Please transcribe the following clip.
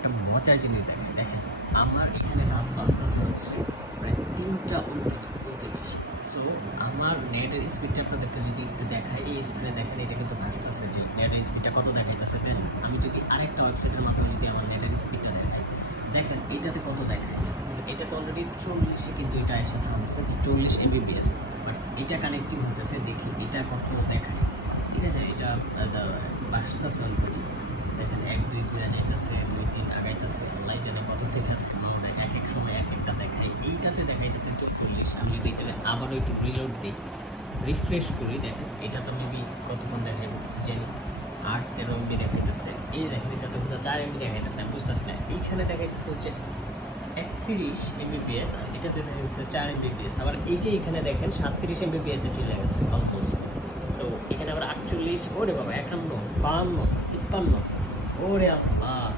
একটা মজার জিনিস দেখেন। দেখেন আমার এখানে রাত বাজতেছে হচ্ছে প্রায় 3:39। সো আমার নেটের স্পিডটা আপনাদেরকে যদি একটু দেখাই, এই স্ক্রিনে দেখেন এটা কিন্তু বাড়তেছে যে নেটের স্পিডটা কত দেখাইতেছে। দেন আমি যদি আরেকটা ওয়েবসাইটের মাধ্যমে যদি আমার নেটের স্পিডটা দেখাই, দেখেন এইটাতে কত দেখায়। এটাতে অলরেডি 40-এ কিন্তু এটা এসে থামছে 40 Mbps, বাট এটা কানেক্টিং হতেছে। দেখি এটা কত দেখায়, ঠিক আছে। এটা বাড়তেছে অলরেডি, দেখেন 1-2 ঘুরে যাইতেছে, 2-3 আগাইতেছে, আল্লাহ জানে কত থেকে এক এক সময় এক একটা দেখায়। এইটাতে দেখাইতেছে 44। আমি যদি এটা আবারও একটু রিলোড দিই, রিফ্রেশ করি, দেখেন এটা তো মেবি কতক্ষণ দেখাইব জানি, 8-13 MB দেখাইতেছে। এই দেখেন এটা তো কোথাও 4 MB দেখাইতেছে, আমি বুঝতেছি না। এইখানে দেখাইতেছে হচ্ছে 31 Mbps, আর এটাতে দেখাইতেছে 4 Mbps। আবার এই যে এখানে দেখেন 37 Mbps এ চলে গেছে অলমোস্ট। সো এখানে আবার 48, ওরে বাবা 51, 52, 53, ওরে আল্লাহ।